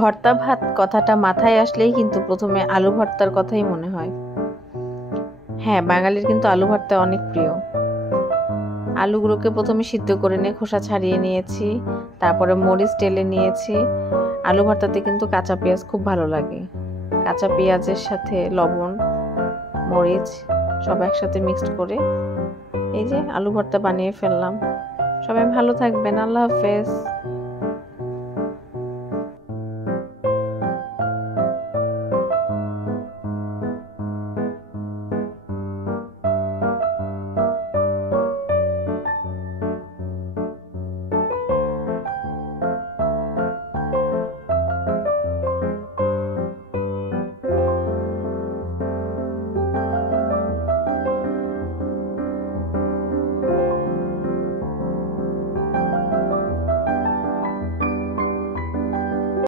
ভর্তা ভাত কথাটা মাথায় আসলেই কিন্তু প্রথমে আলু ভর্তার কথাই মনে হয়। হ্যাঁ, বাঙালির কিন্তু আলু ভর্তা অনেক প্রিয়। আলুগুলোকে প্রথমে সিদ্ধ করে নিয়ে খোসা ছাড়িয়ে নিয়েছি, তারপরে মরিচ টেলে নিয়েছি। আলু ভর্তাতে কিন্তু কাঁচা পেঁয়াজ খুব ভালো লাগে। কাঁচা পেঁয়াজের সাথে লবণ, মরিচ সব একসাথে মিক্সড করে এই যে আলু ভর্তা বানিয়ে ফেললাম। সবাই ভালো থাকবেন। আল্লাহ হাফেজ।